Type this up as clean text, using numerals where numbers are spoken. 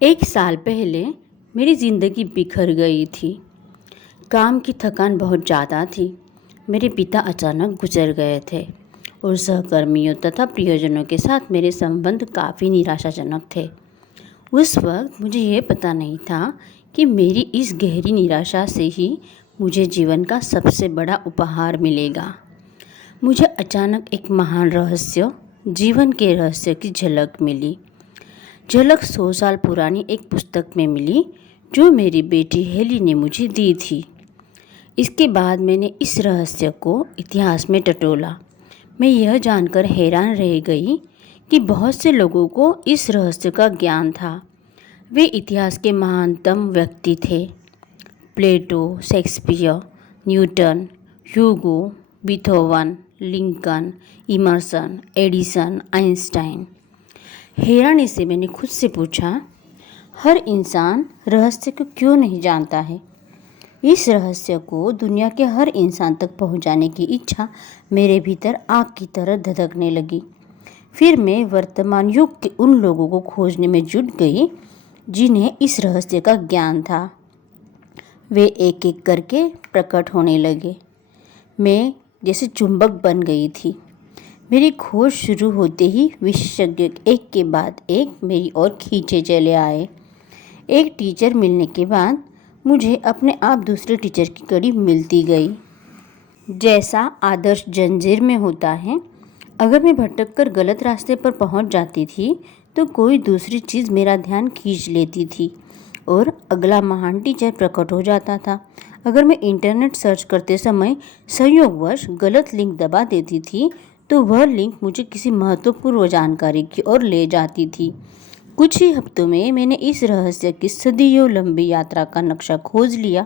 एक साल पहले मेरी ज़िंदगी बिखर गई थी। काम की थकान बहुत ज़्यादा थी। मेरे पिता अचानक गुजर गए थे और सहकर्मियों तथा प्रियजनों के साथ मेरे संबंध काफ़ी निराशाजनक थे। उस वक्त मुझे ये पता नहीं था कि मेरी इस गहरी निराशा से ही मुझे जीवन का सबसे बड़ा उपहार मिलेगा। मुझे अचानक एक महान रहस्य, जीवन के रहस्य की झलक मिली। झलक 100 साल पुरानी एक पुस्तक में मिली जो मेरी बेटी हेली ने मुझे दी थी। इसके बाद मैंने इस रहस्य को इतिहास में टटोला। मैं यह जानकर हैरान रह गई कि बहुत से लोगों को इस रहस्य का ज्ञान था। वे इतिहास के महानतम व्यक्ति थे। Plato, Shakespeare, Newton, Hugo, Beethoven, Lincoln, Emerson, Edison, Einstein. हैरानी से मैंने खुद से पूछा, हर इंसान रहस्य को क्यों नहीं जानता है? इस रहस्य को दुनिया के हर इंसान तक पहुंचाने की इच्छा मेरे भीतर आग की तरह धधकने लगी। फिर मैं वर्तमान युग के उन लोगों को खोजने में जुट गई जिन्हें इस रहस्य का ज्ञान था। वे एक एक करके प्रकट होने लगे। मैं जैसे चुंबक बन गई थी। मेरी खोज शुरू होते ही विशेषज्ञ एक के बाद एक मेरी ओर खींचे चले आए। एक टीचर मिलने के बाद मुझे अपने आप दूसरे टीचर की कड़ी मिलती गई। जैसा आदर्श जंजीर में होता है, अगर मैं भटक कर गलत रास्ते पर पहुंच जाती थी तो कोई दूसरी चीज़ मेरा ध्यान खींच लेती थी और अगला महान टीचर प्रकट हो जाता था। अगर मैं इंटरनेट सर्च करते समय संयोगवश गलत लिंक दबा देती थी तो वह लिंक मुझे किसी महत्वपूर्ण जानकारी की ओर ले जाती थी। कुछ ही हफ्तों में मैंने इस रहस्य की सदियों लंबी यात्रा का नक्शा खोज लिया